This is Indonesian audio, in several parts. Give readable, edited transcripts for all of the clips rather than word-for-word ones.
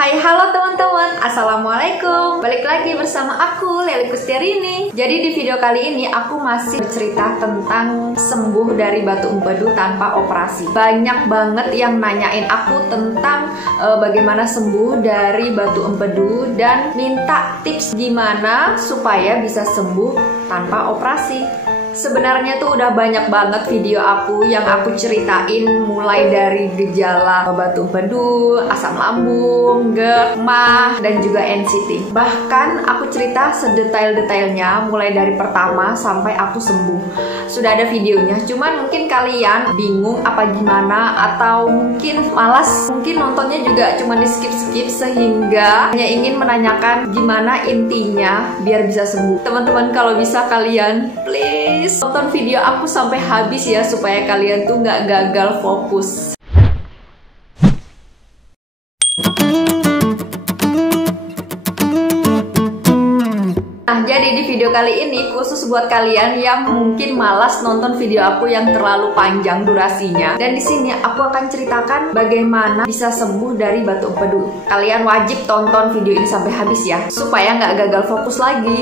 Hai, halo teman-teman, assalamualaikum. Balik lagi bersama aku, Lely Kustiarini. Jadi di video kali ini aku masih bercerita tentang sembuh dari batu empedu tanpa operasi. Banyak banget yang nanyain aku tentang bagaimana sembuh dari batu empedu dan minta tips gimana supaya bisa sembuh tanpa operasi. Sebenarnya tuh udah banyak banget video aku yang aku ceritain mulai dari gejala batu empedu, asam lambung, GERD, MAH, dan juga NCT. Bahkan aku cerita sedetail-detailnya mulai dari pertama sampai aku sembuh. Sudah ada videonya, cuman mungkin kalian bingung apa gimana atau mungkin malas, mungkin nontonnya juga cuma di skip-skip sehingga hanya ingin menanyakan gimana intinya biar bisa sembuh. Teman-teman, kalau bisa kalian please tonton video aku sampai habis ya, supaya kalian tuh nggak gagal fokus. Nah, jadi di video kali ini khusus buat kalian yang mungkin malas nonton video aku yang terlalu panjang durasinya. Dan di sini aku akan ceritakan bagaimana bisa sembuh dari batu empedu. Kalian wajib tonton video ini sampai habis ya, supaya nggak gagal fokus lagi.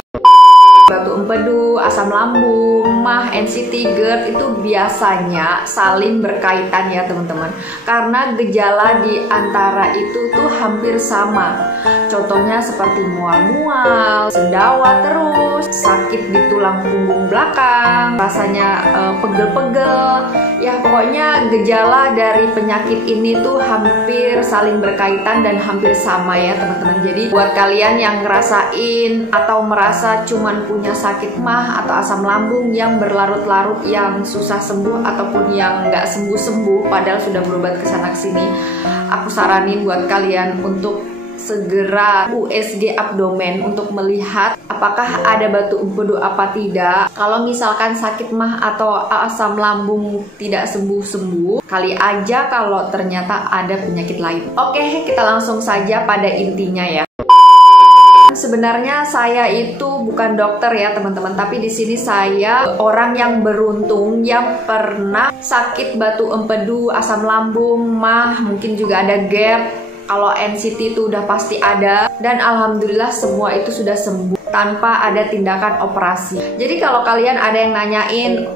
Batu empedu, asam lambung, MAH, NCT, GERD itu biasanya saling berkaitan ya teman-teman. Karena gejala di antara itu tuh hampir sama. Contohnya seperti mual-mual, sendawa terus, sakit di tulang punggung belakang, rasanya pegel-pegel. Ya pokoknya gejala dari penyakit ini tuh hampir saling berkaitan dan hampir sama ya teman-teman. Jadi buat kalian yang ngerasain atau merasa cuman punya sakit MAH atau asam lambung yang berlarut-larut, yang susah sembuh ataupun yang nggak sembuh-sembuh padahal sudah berobat kesana kesini, aku saranin buat kalian untuk segera USG abdomen untuk melihat apakah ada batu empedu apa tidak. Kalau misalkan sakit MAH atau asam lambung tidak sembuh-sembuh, kali aja kalau ternyata ada penyakit lain. Oke, kita langsung saja pada intinya ya. Sebenarnya saya itu bukan dokter ya teman-teman, tapi di sini saya orang yang beruntung yang pernah sakit batu empedu, asam lambung, MAH, mungkin juga ada GERD. Kalau NCT itu udah pasti ada, dan alhamdulillah semua itu sudah sembuh tanpa ada tindakan operasi. Jadi kalau kalian ada yang nanyain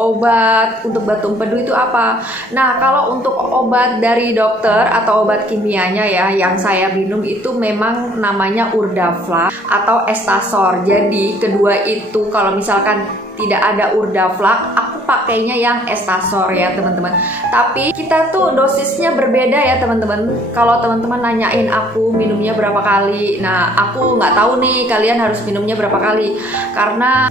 obat untuk batu empedu itu apa? Nah, kalau untuk obat dari dokter atau obat kimianya ya, yang saya minum itu memang namanya Urdaflax atau Estasor. Jadi kedua itu kalau misalkan tidak ada Urdaflax, aku pakainya yang Estasor ya teman-teman. Tapi kita tuh dosisnya berbeda ya teman-teman. Kalau teman-teman nanyain aku minumnya berapa kali, nah aku nggak tahu nih kalian harus minumnya berapa kali, karena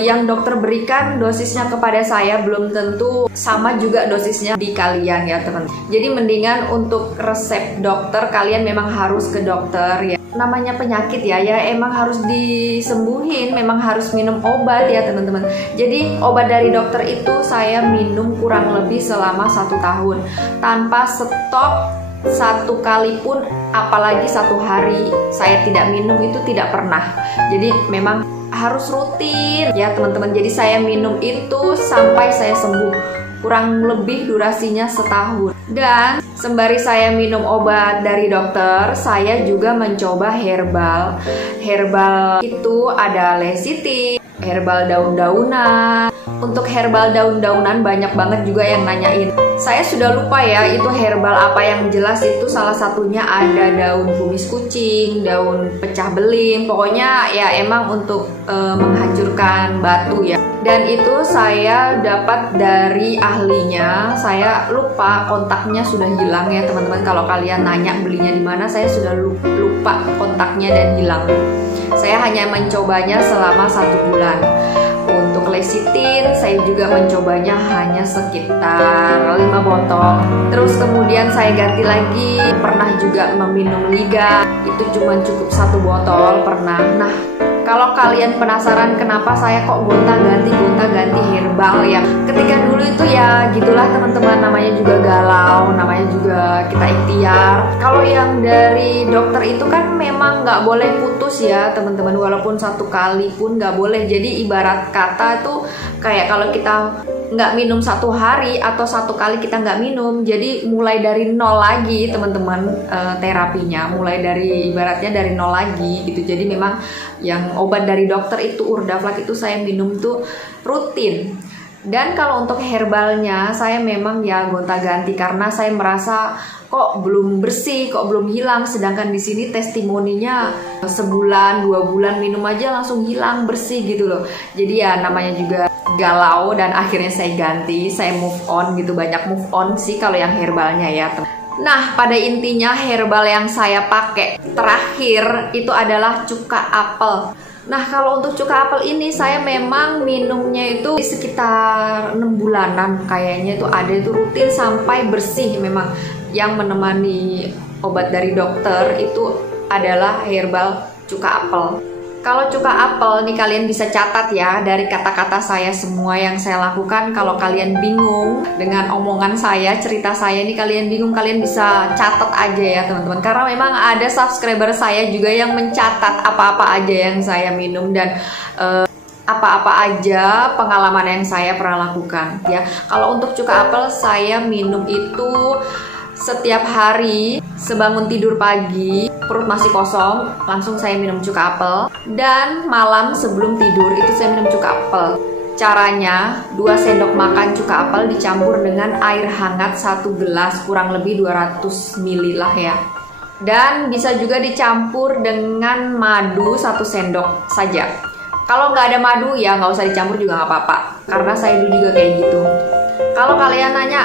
yang dokter berikan dosisnya kepada saya belum tentu sama juga dosisnya di kalian ya teman. Jadi mendingan untuk resep dokter kalian memang harus ke dokter ya. Namanya penyakit ya emang harus disembuhin, memang harus minum obat ya teman-teman. Jadi obat dari dokter itu saya minum kurang lebih selama 1 tahun tanpa stop satu kali pun, apalagi 1 hari saya tidak minum itu tidak pernah. Jadi memang harus rutin ya teman-teman. Jadi saya minum itu sampai saya sembuh, kurang lebih durasinya 1 tahun. Dan sembari saya minum obat dari dokter, saya juga mencoba herbal. Herbal itu ada lecithin, herbal daun-daunan. Untuk herbal daun-daunan banyak banget juga yang nanyain. Saya sudah lupa ya itu herbal apa, yang jelas itu salah satunya ada daun kumis kucing, daun pecah beling. Pokoknya ya emang untuk menghancurkan batu ya. Dan itu saya dapat dari ahlinya. Saya lupa, kontaknya sudah hilang ya teman-teman. Kalau kalian nanya belinya di mana, saya sudah lupa kontaknya dan hilang. Saya hanya mencobanya selama 1 bulan. Untuk lecithin saya juga mencobanya hanya sekitar 5 botol. Terus kemudian saya ganti lagi, pernah juga meminum Liga, itu cuma cukup 1 botol pernah. Nah, kalau kalian penasaran kenapa saya kok gonta-ganti herbal ya, ketika dulu itu ya gitulah teman-teman, namanya juga galau, namanya juga kita ikhtiar. Kalau yang dari dokter itu kan memang nggak boleh putus ya teman-teman, walaupun 1 kali pun nggak boleh. Jadi ibarat kata tuh kayak kalau kita nggak minum 1 hari atau 1 kali kita nggak minum, jadi mulai dari nol lagi teman-teman. Terapinya mulai dari ibaratnya dari nol lagi gitu. Jadi memang yang obat dari dokter itu Urdaflag itu saya minum tuh rutin. Dan kalau untuk herbalnya saya memang ya gonta-ganti karena saya merasa kok belum bersih, kok belum hilang. Sedangkan di sini testimoninya sebulan, 2 bulan minum aja langsung hilang bersih gitu loh. Jadi ya namanya juga galau dan akhirnya saya ganti, saya move on gitu. Banyak move on sih kalau yang herbalnya ya. Nah, pada intinya herbal yang saya pakai terakhir itu adalah cuka apel. Nah, kalau untuk cuka apel ini saya memang minumnya itu sekitar 6 bulanan kayaknya itu ada itu rutin sampai bersih. Memang yang menemani obat dari dokter itu adalah herbal cuka apel. Kalau cuka apel nih kalian bisa catat ya dari kata-kata saya semua yang saya lakukan. Kalau kalian bingung dengan omongan saya, cerita saya nih kalian bingung, kalian bisa catat aja ya teman-teman. Karena memang ada subscriber saya juga yang mencatat apa-apa aja yang saya minum dan apa-apa aja pengalaman yang saya pernah lakukan ya. Kalau untuk cuka apel saya minum itu setiap hari sebangun tidur pagi, perut masih kosong, langsung saya minum cuka apel. Dan malam sebelum tidur itu saya minum cuka apel. Caranya 2 sendok makan cuka apel dicampur dengan air hangat 1 gelas, kurang lebih 200 ml lah ya. Dan bisa juga dicampur dengan madu 1 sendok saja. Kalau nggak ada madu ya nggak usah dicampur juga nggak apa-apa. Karena saya dulu juga kayak gitu. Kalau kalian nanya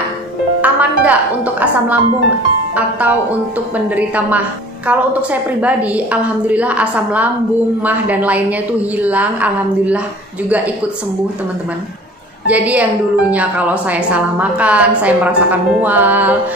aman nggak untuk asam lambung atau untuk penderita MAH? Kalau untuk saya pribadi, alhamdulillah asam lambung, MAH dan lainnya itu hilang. Alhamdulillah juga ikut sembuh teman-teman. Jadi yang dulunya kalau saya salah makan, saya merasakan mual,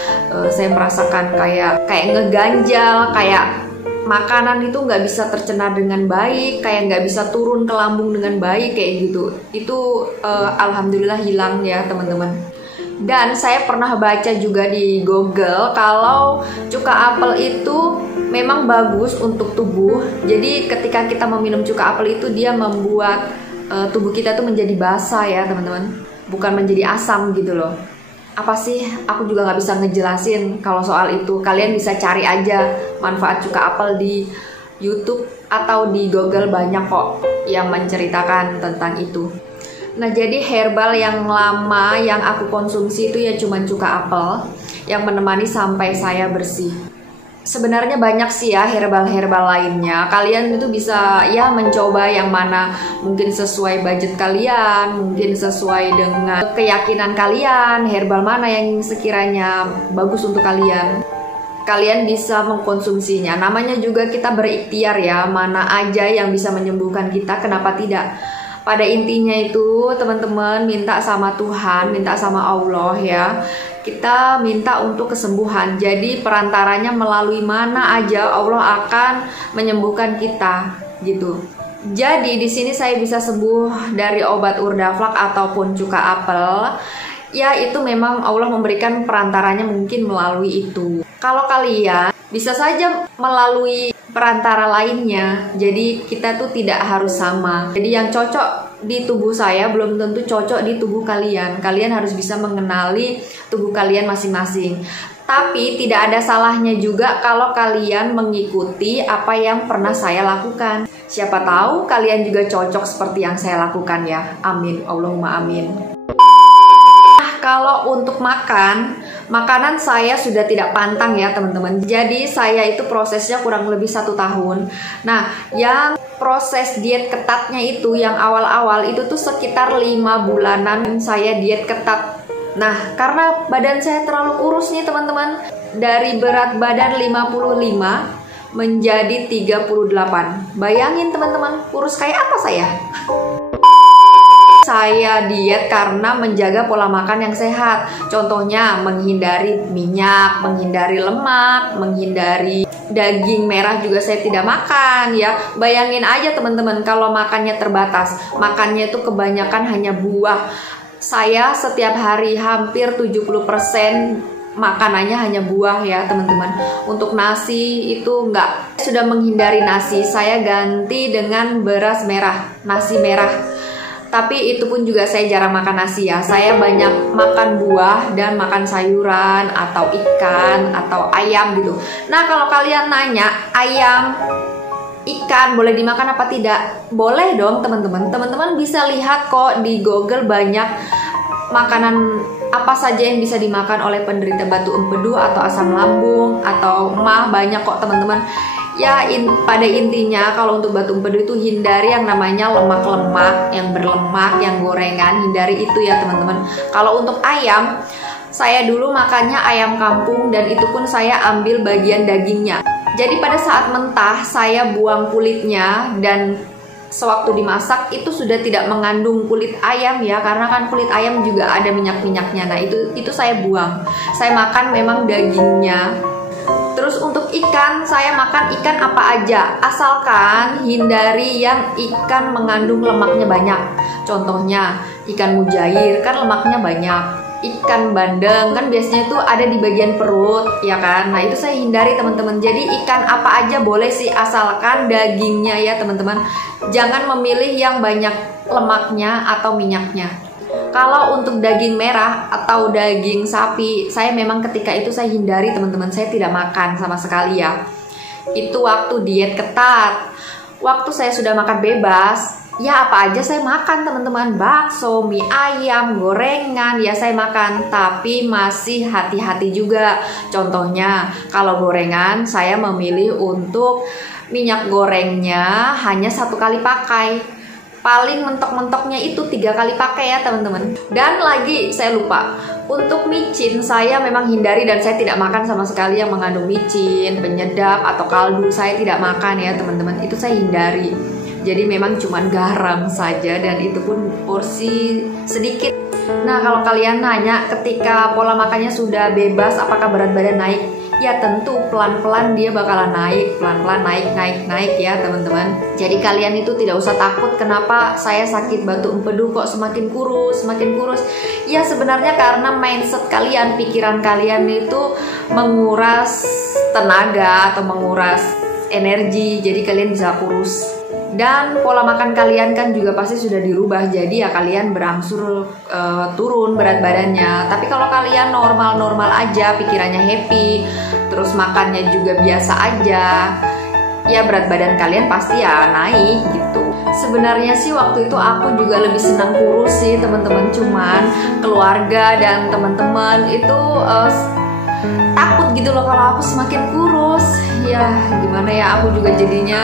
saya merasakan kayak ngeganjal, kayak makanan itu nggak bisa tercerna dengan baik, kayak nggak bisa turun ke lambung dengan baik kayak gitu. Itu alhamdulillah hilang ya teman-teman. Dan saya pernah baca juga di Google kalau cuka apel itu memang bagus untuk tubuh. Jadi ketika kita meminum cuka apel itu dia membuat tubuh kita tuh menjadi basah ya teman-teman, bukan menjadi asam gitu loh. Apa sih? Aku juga nggak bisa ngejelasin kalau soal itu. Kalian bisa cari aja manfaat cuka apel di YouTube atau di Google, banyak kok yang menceritakan tentang itu. Nah, jadi herbal yang lama yang aku konsumsi itu ya cuman cuka apel yang menemani sampai saya bersih. Sebenarnya banyak sih ya herbal-herbal lainnya. Kalian itu bisa ya mencoba yang mana mungkin sesuai budget kalian, mungkin sesuai dengan keyakinan kalian, herbal mana yang sekiranya bagus untuk kalian. Kalian bisa mengkonsumsinya. Namanya juga kita berikhtiar ya, mana aja yang bisa menyembuhkan kita, kenapa tidak? Pada intinya itu teman-teman minta sama Tuhan, minta sama Allah ya. Kita minta untuk kesembuhan. Jadi perantaranya melalui mana aja Allah akan menyembuhkan kita gitu. Jadi di sini saya bisa sembuh dari obat Urdaflag ataupun cuka apel. Ya itu memang Allah memberikan perantaranya mungkin melalui itu. Kalau kalian bisa saja melalui perantara lainnya. Jadi kita tuh tidak harus sama. Jadi yang cocok di tubuh saya belum tentu cocok di tubuh kalian. Kalian harus bisa mengenali tubuh kalian masing-masing. Tapi tidak ada salahnya juga kalau kalian mengikuti apa yang pernah saya lakukan. Siapa tahu kalian juga cocok seperti yang saya lakukan ya. Amin. Allahumma amin. Kalau untuk makanan saya sudah tidak pantang ya teman-teman. Jadi saya itu prosesnya kurang lebih 1 tahun. Nah, yang proses diet ketatnya itu yang awal-awal itu tuh sekitar 5 bulanan saya diet ketat. Nah, karena badan saya terlalu kurus nih teman-teman. Dari berat badan 55 menjadi 38. Bayangin teman-teman, kurus kayak apa saya? Saya diet karena menjaga pola makan yang sehat. Contohnya menghindari minyak, menghindari lemak, menghindari daging merah juga saya tidak makan ya. Bayangin aja teman-teman kalau makannya terbatas. Makannya itu kebanyakan hanya buah. Saya setiap hari hampir 70% makanannya hanya buah ya teman-teman. Untuk nasi itu enggak. Sudah menghindari nasi, saya ganti dengan beras merah, nasi merah. Tapi itu pun juga saya jarang makan nasi ya. Saya banyak makan buah dan makan sayuran atau ikan atau ayam gitu. Nah, kalau kalian nanya ayam, ikan boleh dimakan apa tidak? Boleh dong teman-teman. Teman-teman bisa lihat kok di Google banyak makanan apa saja yang bisa dimakan oleh penderita batu empedu atau asam lambung atau MAH, banyak kok teman-teman. Ya pada intinya kalau untuk batu empedu itu hindari yang namanya lemak-lemak, yang berlemak, yang gorengan, hindari itu ya teman-teman. Kalau untuk ayam, saya dulu makannya ayam kampung dan itu pun saya ambil bagian dagingnya. Jadi pada saat mentah saya buang kulitnya dan sewaktu dimasak itu sudah tidak mengandung kulit ayam ya, karena kan kulit ayam juga ada minyak-minyaknya. Nah itu saya buang. Saya makan memang dagingnya. Terus untuk ikan, saya makan ikan apa aja, asalkan hindari yang ikan mengandung lemaknya banyak. Contohnya ikan mujair kan lemaknya banyak. Ikan bandeng kan biasanya itu ada di bagian perut ya kan. Nah itu saya hindari teman-teman. Jadi ikan apa aja boleh sih, asalkan dagingnya ya teman-teman. Jangan memilih yang banyak lemaknya atau minyaknya. Kalau untuk daging merah atau daging sapi, saya memang ketika itu saya hindari teman-teman. Saya tidak makan sama sekali ya. Itu waktu diet ketat. Waktu saya sudah makan bebas, ya apa aja saya makan teman-teman. Bakso, mie ayam, gorengan, ya saya makan. Tapi masih hati-hati juga. Contohnya kalau gorengan saya memilih untuk minyak gorengnya hanya 1 kali pakai. Paling mentok-mentoknya itu 3 kali pakai ya teman-teman. Dan lagi saya lupa, untuk micin saya memang hindari dan saya tidak makan sama sekali yang mengandung micin, penyedap atau kaldu. Saya tidak makan ya teman-teman. Itu saya hindari. Jadi memang cuma garam saja dan itu pun porsi sedikit. Nah kalau kalian nanya ketika pola makannya sudah bebas apakah berat badan naik? Ya tentu pelan-pelan dia bakalan naik, pelan-pelan naik ya teman-teman. Jadi kalian itu tidak usah takut kenapa saya sakit batu empedu kok semakin kurus. Ya sebenarnya karena mindset kalian, pikiran kalian itu menguras tenaga atau menguras energi, jadi kalian bisa kurus. Dan pola makan kalian kan juga pasti sudah dirubah, jadi ya kalian berangsur turun berat badannya. Tapi kalau kalian normal-normal aja, pikirannya happy, terus makannya juga biasa aja, ya berat badan kalian pasti ya naik gitu. Sebenarnya sih waktu itu aku juga lebih senang kurus sih teman-teman, cuman keluarga dan teman-teman itu takut gitu loh kalau aku semakin kurus. Ya gimana ya, aku juga jadinya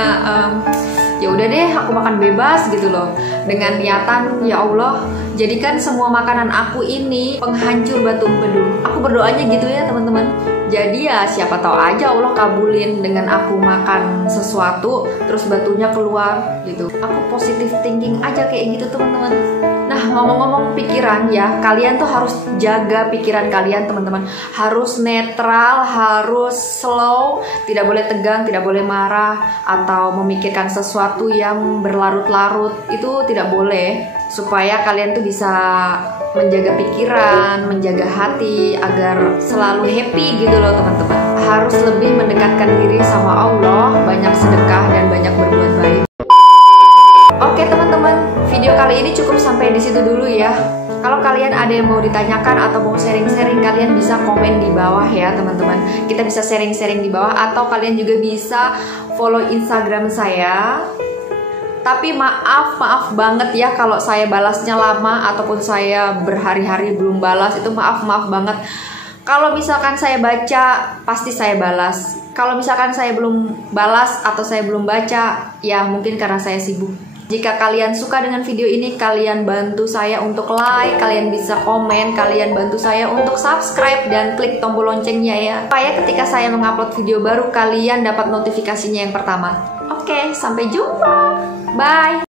ya udah deh aku makan bebas gitu loh, dengan niatan ya Allah jadikan semua makanan aku ini penghancur batu empedu. Aku berdoanya gitu ya teman-teman. Jadi ya siapa tahu aja Allah kabulin dengan aku makan sesuatu terus batunya keluar gitu. Aku positive thinking aja kayak gitu teman-teman. Nah ngomong-ngomong pikiran ya, kalian tuh harus jaga pikiran kalian teman-teman. Harus netral, harus slow, tidak boleh tegang, tidak boleh marah atau memikirkan sesuatu yang berlarut-larut. Itu tidak boleh, supaya kalian tuh bisa menjaga pikiran, menjaga hati agar selalu happy gitu loh teman-teman. Harus lebih mendekatkan diri sama Allah, banyak sedekah dan banyak berbuat baik. Oke teman-teman, video kali ini cukup sampai di situ dulu ya. Kalau kalian ada yang mau ditanyakan atau mau sharing-sharing, kalian bisa komen di bawah ya teman-teman. Kita bisa sharing-sharing di bawah atau kalian juga bisa follow Instagram saya. Tapi maaf banget ya kalau saya balasnya lama ataupun saya berhari-hari belum balas, itu maaf banget. Kalau misalkan saya baca, pasti saya balas. Kalau misalkan saya belum balas atau saya belum baca, ya mungkin karena saya sibuk. Jika kalian suka dengan video ini, kalian bantu saya untuk like, kalian bisa komen, kalian bantu saya untuk subscribe dan klik tombol loncengnya ya, supaya ketika saya mengupload video baru, kalian dapat notifikasinya yang pertama. Oke, sampai jumpa. Bye.